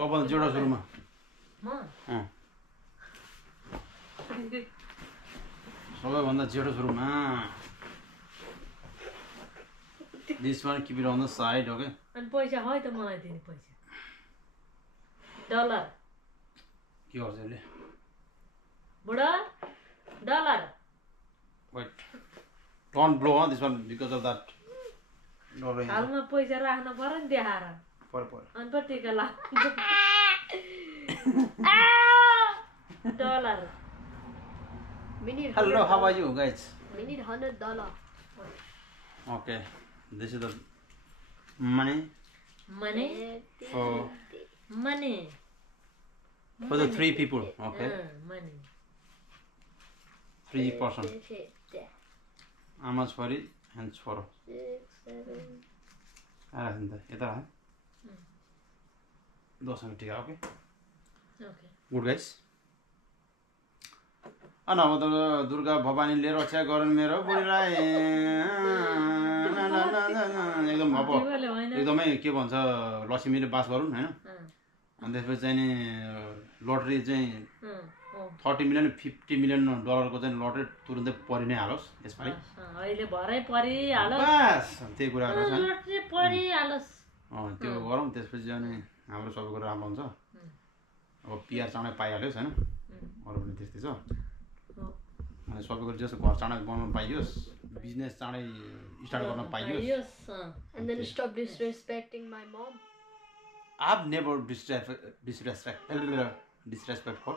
सबभन्दा जेठो सुरुमा सबैभन्दा जेठो सुरुमा This one keep it on the side, okay? And पैसा है त मलाई दिने पैसा डलर के गर्छ यसले बुढा dollar Wait, don't blow on this one because of that. हालमा पैसा राख्न पर्यो नि देखाएर अनि पो टिका ला dollar Hello, how are you guys? We need $100. Okay, this is the money for the 3 people. Okay, money 3 person. How much for it? And for 6, 7. I think that. Ita hai. Those are ठीक है. Okay. Okay. Good guys. अनि अब त दुर्गा भवानीले रक्षा गरन् मेरो बुढीलाई एकदम अब एकदमै के भन्छ लक्ष्मीले बास गरुन् हैन अनि त्यसपछि चाहिँ नि लटरी चाहिँ 30 मिलियन 50 मिलियन डलरको चाहिँ लटरी तुरुन्तै परि नै हालोस् यसपालि अहिले भरै परि हालोस् बस त्यही कुराहरु छ लटरी परि हालोस् त्यो गरौँ त्यसपछि अनि हाम्रो सबै कुरा राम्रो हुन्छ अब पिआर चाँडै पाइहाल्योस् हैन अरु पनि त्यस्तै छ अनि सबैको जस्तो घर चाँडै बनाउन पाइयोस् बिजनेस चाँडै स्टार्ट गर्न पाइयोस् And then stop disrespecting my mom. I've never disrespect for.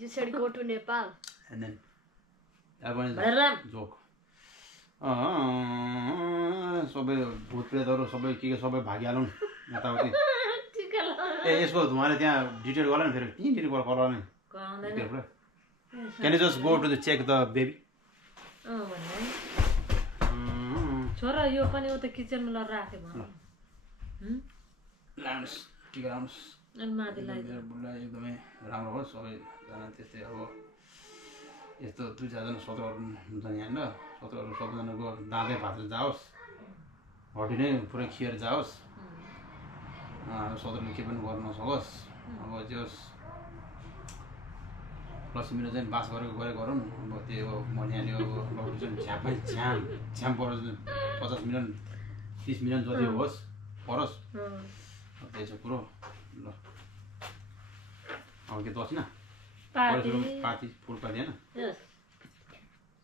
You said go to Nepal. And then that one is joke. सबै भूत प्रेतहरु सबै के सबै भागिहालौं यताउति ए यसको तुम्हारे त्यहाँ डिटेल गर्ला नि फेरि ती डिटेल गर्ला नि गराउँदैन Can you just go to the check the baby? छोरा यो पनि उता किचनमा ल राखे म लाउनुस् ठीक राउनुस् अनि माथि मेरो बुढा एकदमै राम्रो हो सबै जना त्यस्तै अब यस्तो 2-4 जना 17 हुन्छ नि हैन 17 सबैजनाको दाँदै भातले जाओस् हड्डी नै पुरै खिएर जाओस् 17 ले के पनि गर्न नसकोस् अब जस लक्ष्मीले चाहिँ बास गरेको गरौँ अब त्यो मनियाले अब लटरी चाहिँ झ्यापमै झ्याम परोस् 50 मिलियन 30 मिलियन जति होस् परोस् अब त्यही छ कुरो ल अब के दक्षिणा पार्टी फुल पार्टी हैन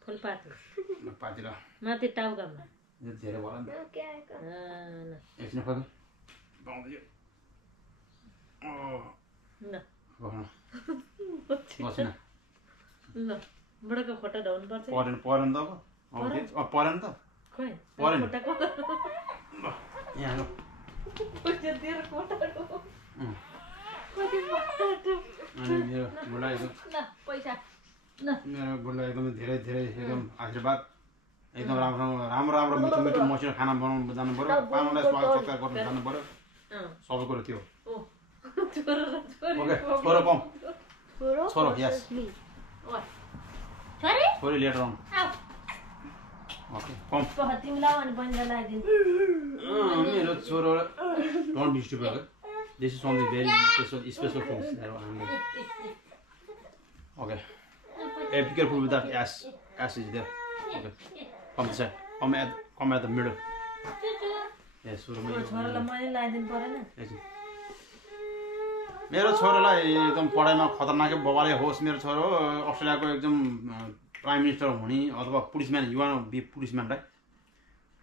फुल पार्टी पार्टी ल माथि टाउकामा यो धेरै भयो नि एकछिन खै पाउँदै दक्षिणा ल बुढाको खोटा ढाउनु पर्छ परेन त अब परेन त खोइ परेन खोटाको यहाँ लो पैसा दिएर खोटा ढाउ कति अनि मेरो बुढा एकदम ल पैसा ल मेरो बुढा एकदमै धेरै एकदम आशीर्वाद एकदम राम्रो मिठो मसिनो खाना बनाउन जानु पर्यो पाहुनालाई स्वागत सत्कार गर्न जानु पर्यो सबै कुरा त्यो छोरो कम छोरो यस छोरी लेटर आउनु ओके कम तिमीलाई अनि बन्दा लगाइदिनु मेरो छोरो don't disturb her this is only very special things okay be careful with that ass is there okay come this side come at the middle yes छोरालाई मैले लगाइदिनु परेन मेरो छोरालाई एकदम पढाइमा खतरनाकै बबाले होस् मेरो छोरो अस्ट्रेलियाको एकदम प्राइम मिनिस्टर हुने अथवा पुलिसम्यान युवा बी पुलिसम्यानलाई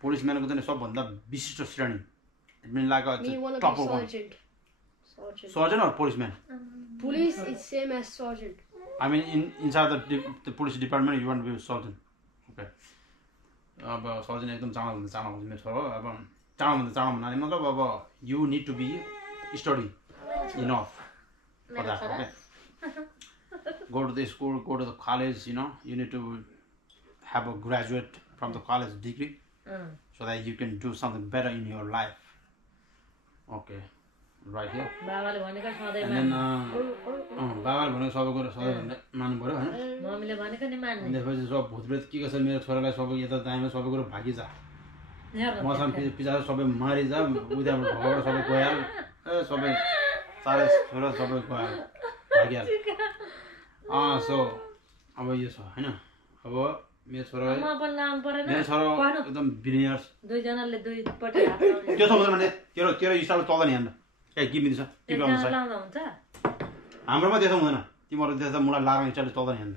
पुलिसम्यानको चाहिँ सबभन्दा विशिष्ट श्रेणी it mean like top surgeon or policeman Police is same as sergeant. I mean inside the police department you want to be a sergeant okay अब सर्जन एकदम चाँडो हुन्छ मेरो छोरो अब चाँडो भन्नाले मतलब अब you need to be study enough for that okay go to the school go to the college you know you need to have a graduate from the college degree so that you can do something better in your life okay right here बाबाले भनेको सधैँ बाबाले भनेको सबै कुरा सधैँ मान्नु पर्यो हैन मम्मीले भनेको नि मान्ने त्यसपछि सब भूतप्रेत के गर्छ मेरो छोरालाई सबै यता दाइमा सबै कुरा भागिजा मसँग पिछाडि सबै मारिजा उद्याबाट भगबाट सबै गइहाल सबै चारै छोरा सबै भागिहाल्छ सो अब यो छ होइन अब मेरो छोरा एकदम बिलिनियर्स दुईजनाले दुईपट्टि हात त्यो त हुँदैन तेरो स्टाइल चल्दैन यहाँ ए गिभ छ लाउँदा हुन्छ हाम्रोमा त्यसो हुँदैन तिमीहरू त्यस्तो मलाई लाग्ने स्टाइल चल्दैन यहाँ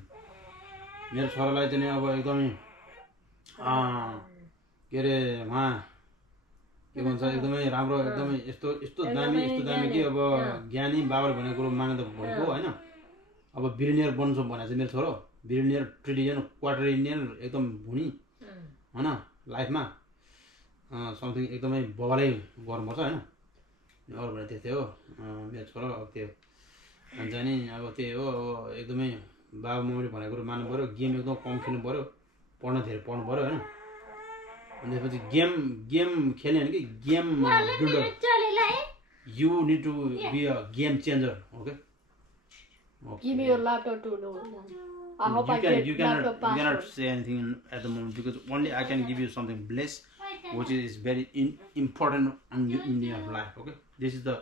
मेरो छोरालाई चाहिँ अब एकदमै के अरे उहाँ के भन्छ एकदमै राम्रो एकदमै यस्तो दामी कि अब ज्ञानी बाबर भन्ने कुरो मान्दा भएको होइन अब बिलिनियर बन्छु भने चाहिँ मेरो छोरो बिलिनियर ट्रिलियन क्वार्टरिनियर एकदम हुने होइन लाइफमा समथिङ एकदमै बबालै गर्नुपर्छ होइन अरू भने त्यस्तै हो मेरो छोरो अब त्यो हुन्छ नि अब त्यही हो अब एकदमै बाबा मम्मीले भनेको कुरो मान्नु पऱ्यो गेम एकदम कम खेल्नु पऱ्यो धेरै पढ्नु पऱ्यो होइन अनि त्यसपछि गेम खेल्ने होइन कि game builder you need to be a game changer okay Give me your laptop to know. I hope you cannot say anything at the moment because only I can give you something blessed which is very important in your life. Okay, this is the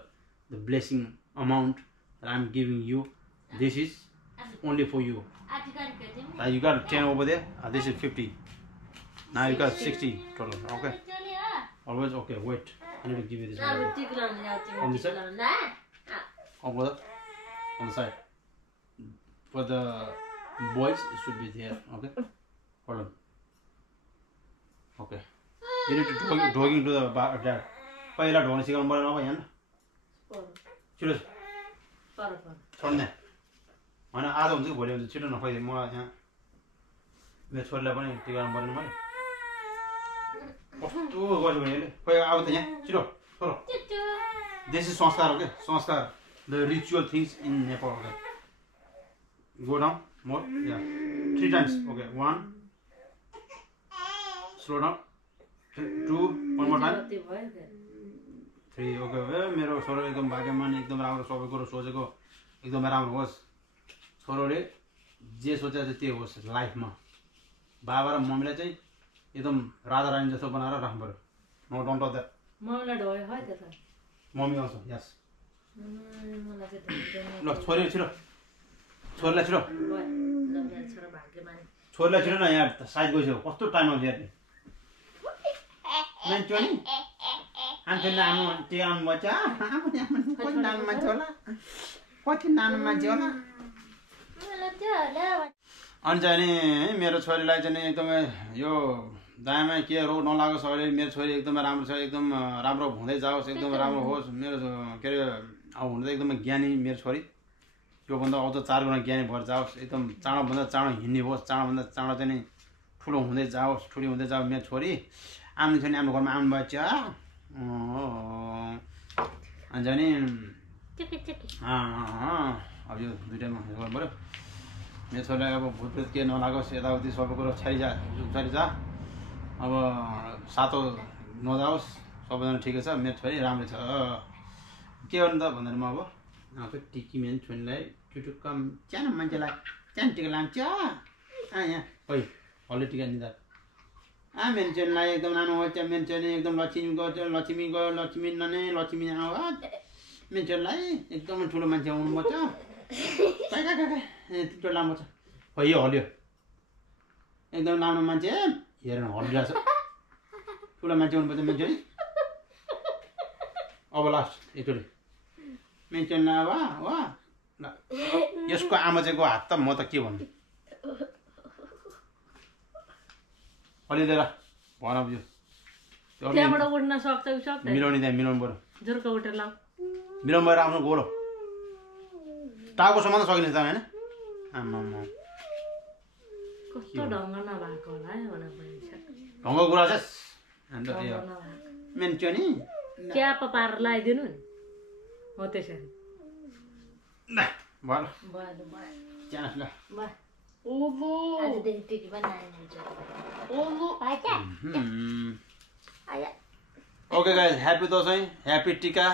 blessing amount that I'm giving you. This is only for you. You got 10 over there. This is 50. Now you got 60 total. Okay. Always okay. Wait. I need to give you this one. On this side. Over on the side. For the boys, it should be there. Okay. Hold on. Okay. You need to dogging to the dad. पहिला ढोग्न सिकाउनु परेन अब यहाँ छिटो छोड्ने होइन आज हुन्छ कि भोलि हुन्छ छिटो नखै मलाई यहाँ मेरो छोरीलाई पनि टिकाउनु परेन मैले कस्तो गर्छु भने यसले खोइ अब त यहाँ छिटो छोरो देशी संस्कार हो क्या संस्कार the ritual things in Nepal okay go down more yeah 3 times okay 1 slow down 2 one more time 3 okay मेरो छोरो एकदम भाग्यमान एकदम राम्रो सबै कुरो सोचेको एकदमै राम्रो होस् छोरोले जे सोचेको चाहिँ त्यो होस् लाइफमा बाबा र मम्मीलाई चाहिँ एकदम राजा रानी जस्तो बनाएर राख्नु पर्यो नो डोन्ट टच द्याट मम्मीलाई ढोयो है त्यसो मम्मी आउँछ यस मलाई चाहिँ ल छोरी छिटो छोरीलाई छिटो छोरा भाग्यमान छोरीलाई छिटो न यहाँ साइड गइसक्यो कस्तो टाइम आउँछ हेर्ने मान्छे नि आन्थ्यो नानु त्यो आउनु बच्चा कति नानु मान्छे होला अनि चाहिँ नि मेरो छोरीलाई चाहिँ एकदमै यो दायाँमा के रोग नलागोस् अहिले मेरो छोरी एकदमै राम्रो छ एकदम राम्रो हुँदै जाओस् एकदम राम्रो होस् मेरो के अरे अब हुनु त एकदमै ज्ञानी मेरो छोरी योभन्दा अझ 4 गुणा ज्ञानी भएर जाओस् एकदम चाँडोभन्दा चाँडो हिँड्ने होस् चाँडोभन्दा चाँडो चाहिँ नि ठुलो हुँदै जाओस् ठुली हुँदै जाओस् मेरो छोरी आउनु छ नि हाम्रो घरमा आउनु भएछ अनि चाहिँ नि अब यो दुइटामा गर्नु पऱ्यो मेरो छोरीलाई अब भूतप्रेत के नलागोस् यताउति सबै कुरो छाडी जा अब सातो नजाओस् सबैजना ठिकै छ मेरो छोरी राम्रै छ के गर्नु त भन्दैमा अब टिकी मेरो छोरीलाई टुटुक्क सानो मान्छेलाई सानो टिका लान्छ यहाँ खोइ हल्ले टिका निदा मेरो छोरीलाई एकदम नानो बच्चा मेरो छोरी एकदम लक्ष्मी नने लक्ष्मी आवाज मेरो छोरीलाई एकदमै ठुलो मान्छे आउनुपर्छ त्यो लामो छ खै यो हल्यो एकदम राम्रो मान्छे हेरेर हल्लिरहेको छ ठुलो मान्छे आउनुपर्छ मेरो छोरी अब लास्ट एकचोटि मेन्सन वा यसको आमा चाहिँको हात त म त के भन्नु अलि लिएर भन यो त्यहाँबाट उड्न सक्छ कि सक्दैन मिलाउने त्यहाँ मिलाउनु पर्यो जोरको उठेर लाऊ मिलाउनु भएर आफ्नो गोलो टाउकोसम्म त सकिने त होइन आम्मा कस्तो ढङ्ग नभएको होला है भनेर ढङ्ग कुरा छ अन्त मेन्चो नि च्याप पारेर लगाइदिनु नि हो त्यसरी भयो okay guys happy Dashain happy टिका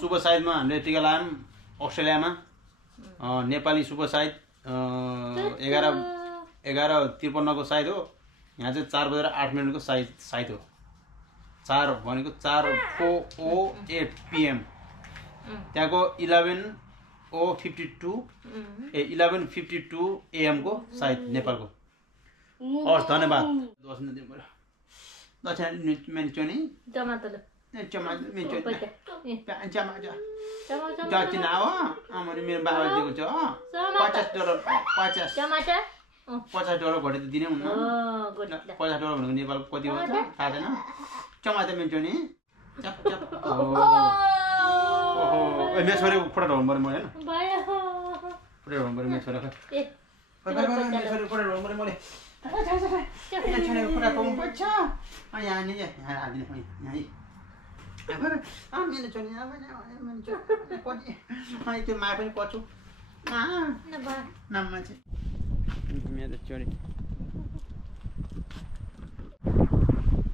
शुभ साइदमा हामीले टिका लगायौँ अस्ट्रेलियामा नेपाली शुभ साइद 11:53 को साइद हो यहाँ चाहिँ 4:08 को साइद हो 4 भनेको 4:08 PM त्यहाँको 11:52 AM को सायद नेपालको हस् धन्यवाद दक्षिण दिनु पर्यो दक्षिण मेन्चोनी टमाटर टमाटर मेन्चोनी पैसा टमाटर जति न हो आमाले मेरो बाबाले दिएको छ $50 टमाटर $50 घटे त दिनै हुन्न $50 भनेको नेपाल कति हो थाहा छैन टमाटर मेन्चोनी चप चप ओहो मेरो छोरीको फोटो ढाउनु पर्यो मैले हैन भयो फोटो ढाउनु पर्यो मेरो छोरीको ए मेरो छोरीको फोटो ढाउनु पर्यो मैले मेरो छोरीको फोटो ढाउनु पर्छ यहाँ नि यहाँ हालिदिनु यहाँ मेरो छोरी त्यो माया पनि पर्छु नाममा चाहिँ मेरो छोरी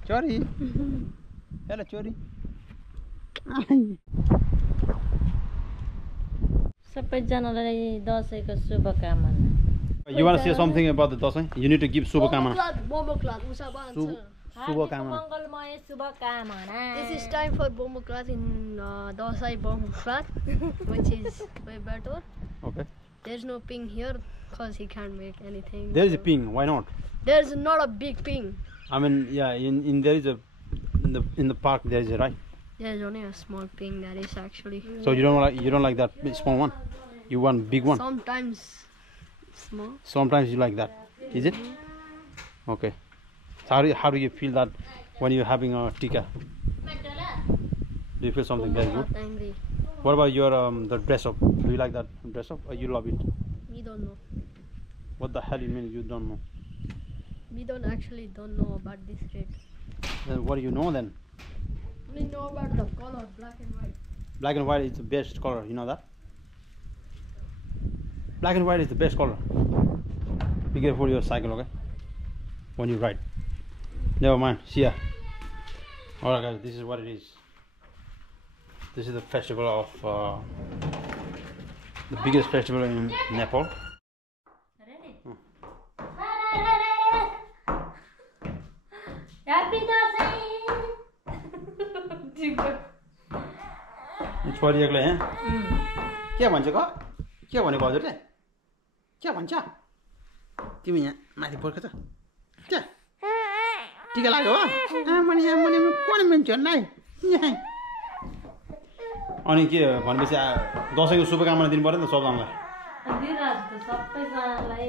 छोरी हेलो छोरी सबैजनालाई दसैँको शुभकामना You want to say something about the Dasai? You need to give Subhakamana. मङ्गलमय शुभकामना This is time for Bomoklat in Dasai Bomoklat, which is way better. Okay. There's no ping here because he can't make anything. There is a ping. Why not? There's not a big ping. I mean, yeah. In there is a in the park there is a right. There's only a small ping that is actually. So you don't like that small one. You want big one. Sometimes small. Sometimes you like that. Is it? Okay. So how do you feel that when you're having a tikka? Do you feel something very good? Not angry. What about your the dress up? Do you like that dress up or you love it? We don't know. What the hell you mean you don't know? We don't know about this red. Then what do you know then? We know about the color black and white. Black and white is the best color, you know that? Black and white is the best color. Be careful your cycle, okay? When you ride. Never mind, see ya. Alright guys, this is what it is. This is the festival of the biggest festival in Nepal. Happy Dasai! छोरीले हैं के भन्छ क के भनेको हजुरले के भन्छ तिमी यहाँ माथि पर्ख त के टिका लाग्यो हो आमाले कुन मान्छे नै अनि के भनेपछि दशैँको शुभकामना दिनु पर्यो नि त सबैजनालाई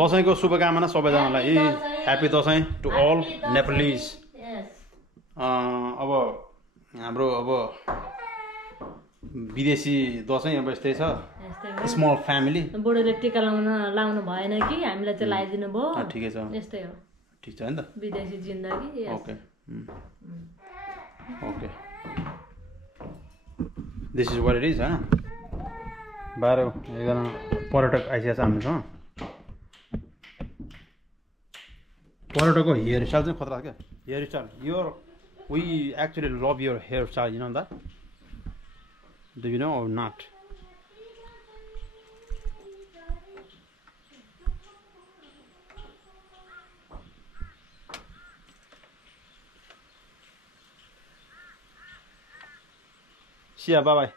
दशैँको शुभकामना सबैजनालाई happy Dashain to all Nepalis अब हाम्रो अब विदेशी दशैँ अब यस्तै छ स्मल फ्यामिली बुढोले टिका लाउनु भएन कि हामीलाई चाहिँ लगाइदिनु भयो ठिकै छ यस्तै हो ठिक छ नि त विदेशी जिन्दगी okay okay this is what it is हैन 12-11 पर्यटक आइसकेको छ हामीसँग पर्यटकको हेयर स्टाइल चाहिँ खतरा क्या hair style we actually love your hairstyle, you know that? Do you know or not? See ya, bye bye.